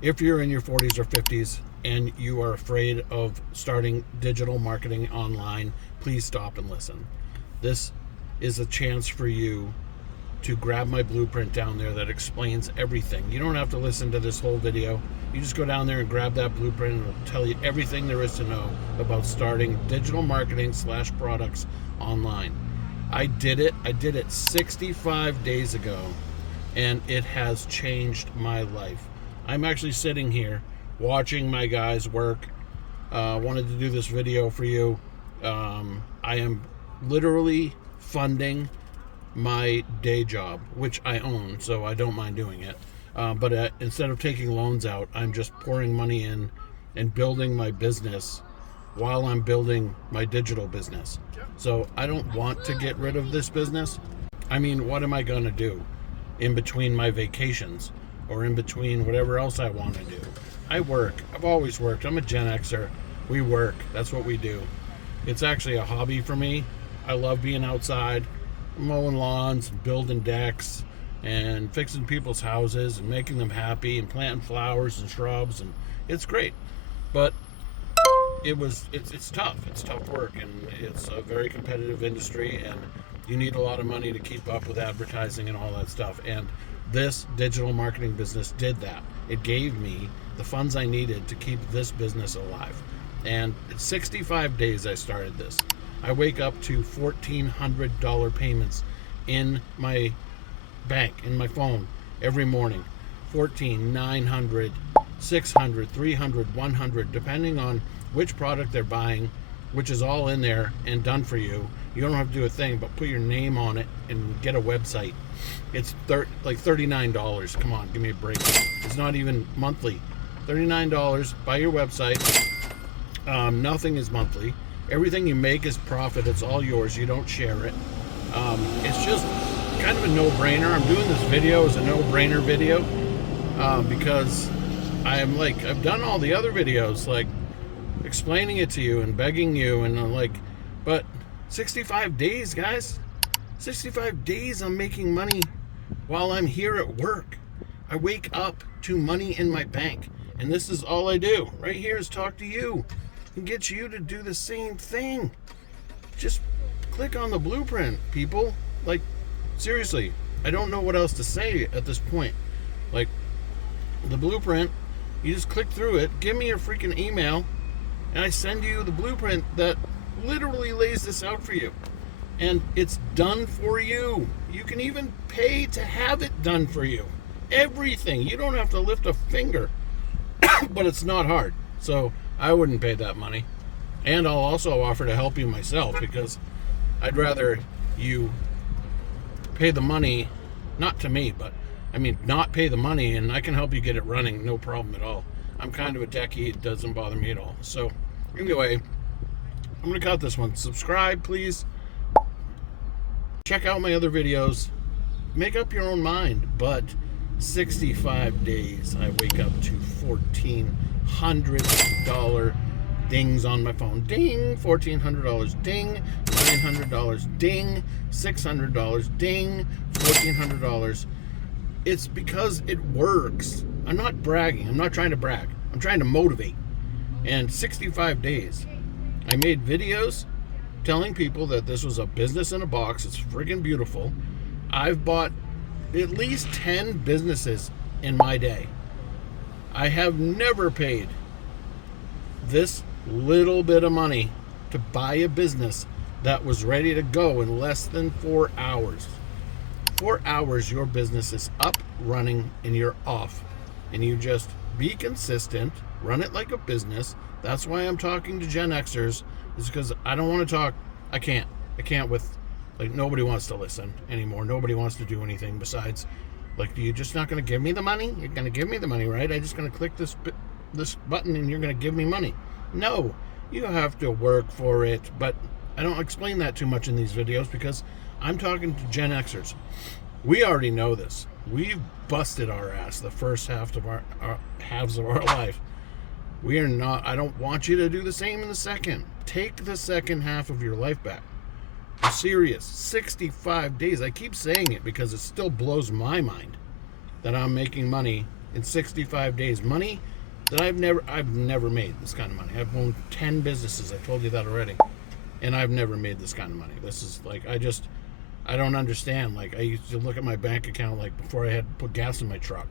If you're in your 40s or 50s and you are afraid of starting digital marketing online, please stop and listen. This is a chance for you to grab my blueprint down there that explains everything. You don't have to listen to this whole video. You just go down there and grab that blueprint and it'll tell you everything there is to know about starting digital marketing / products online. I did it 65 days ago, and it has changed my life. I'm actually sitting here watching my guys work. Wanted to do this video for you. I am literally funding my day job, which I own, so I don't mind doing it. But instead of taking loans out, I'm just pouring money in and building my business while I'm building my digital business. So I don't want to get rid of this business. I mean, what am I going to do in between my vacations or in between whatever else I want to do? I work. I've always worked. I'm a Gen Xer. We work. That's what we do. It's actually a hobby for me. I love being outside, mowing lawns, building decks, and fixing people's houses and making them happy and planting flowers and shrubs, and it's great. But it's tough. It's tough work, and it's a very competitive industry, and you need a lot of money to keep up with advertising and all that stuff. And this digital marketing business did that. It gave me the funds I needed to keep this business alive. And it's 65 days I started this. I wake up to $1,400 payments in my bank, in my phone, every morning. 14, 900, 600, 300, 100, depending on which product they're buying, which is all in there and done for you. You don't have to do a thing but put your name on it and get a website. It's like $39. Come on, give me a break. It's not even monthly. $39, buy your website. Nothing is monthly. Everything you make is profit. It's all yours. You don't share it. It's just kind of a no-brainer. I'm doing this video as a no-brainer video because I've done all the other videos, like explaining it to you and begging you, and I'm like, but 65 days, guys. 65 days I'm making money while I'm here at work. I wake up to money in my bank, and this is all I do. Right here is talk to you and get you to do the same thing. Just click on the blueprint, people. Like, seriously, I don't know what else to say at this point. Like, the blueprint, you just click through it, give me your freaking email, and I send you the blueprint that literally lays this out for you. And it's done for you. You can even pay to have it done for you. Everything. You don't have to lift a finger. But it's not hard. So I wouldn't pay that money. And I'll also offer to help you myself, because I'd rather you pay the money, not to me, but not pay the money, and I can help you get it running, no problem at all. I'm kind of a techie. It doesn't bother me at all. So anyway, I'm going to cut this one. Subscribe, please. Check out my other videos. Make up your own mind. But 65 days, I wake up to $1,400 dings on my phone. Ding, $1,400. Ding, $900. Ding, $600. Ding, $1,400. It's because it works. I'm not bragging. I'm not trying to brag. I'm trying to motivate. And 65 days, I made videos telling people that this was a business in a box. It's friggin' beautiful. I've bought at least 10 businesses in my day. I have never paid this little bit of money to buy a business that was ready to go in less than 4 hours. 4 hours, your business is up, running, and you're off. And you just be consistent, run it like a business. That's why I'm talking to Gen Xers, is because I don't want to talk. I can't with, like, nobody wants to listen anymore. Nobody wants to do anything besides, like, you're just not going to give me the money? You're going to give me the money, right? I'm just going to click this button and you're going to give me money. No, you have to work for it. But I don't explain that too much in these videos because I'm talking to Gen Xers. We already know this. We've busted our ass the first halves of our life. We are not. I don't want you to do the same in the second. Take the second half of your life back. I'm serious. 65 days. I keep saying it because it still blows my mind that I'm making money in 65 days. Money that I've never made this kind of money. I've owned 10 businesses. I told you that already. And I've never made this kind of money. This is like, I don't understand. Like, I used to look at my bank account like before I had to put gas in my truck.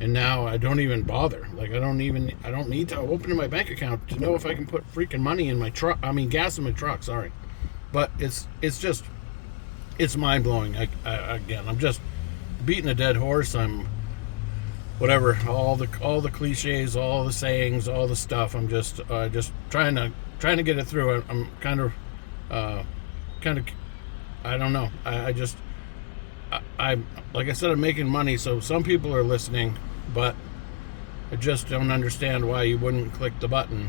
And now I don't even bother. Like, I don't need to open my bank account to know if I can put freaking money in my truck. I mean, gas in my truck, sorry. But it's mind blowing. Again, I'm just beating a dead horse. I'm whatever, all the cliches, all the sayings, all the stuff. I'm just trying to get it through. I'm kind of I don't know. I like I said, I'm making money, so some people are listening, but I just don't understand why you wouldn't click the button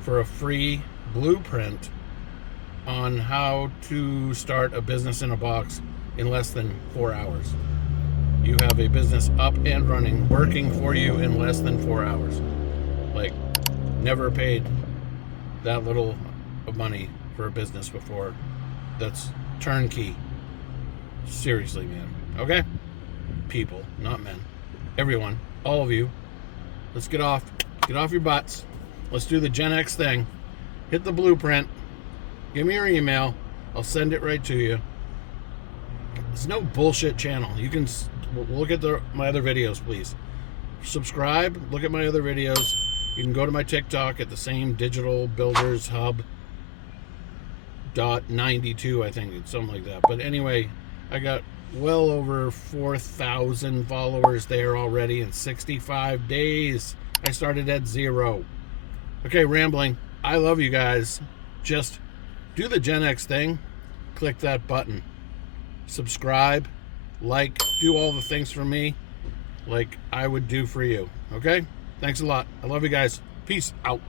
for a free blueprint on how to start a business in a box in less than 4 hours. You have a business up and running, working for you in less than 4 hours. Like, never paid that little of money for a business before. That's turnkey. Seriously, man. Okay? People, not men. Everyone, all of you, let's get off your butts. Let's do the Gen X thing. Hit the blueprint. Give me your email. I'll send it right to you. It's no bullshit channel. You can look at my other videos, please. Subscribe. Look at my other videos. You can go to my TikTok at the same Digital Builders Hub .92, I think it's something like that. But anyway, I got well over 4,000 followers there already in 65 days. I started at 0. Okay, rambling. I love you guys. Just do the Gen X thing. Click that button. Subscribe, like, do all the things for me like I would do for you. Okay? Thanks a lot. I love you guys. Peace out.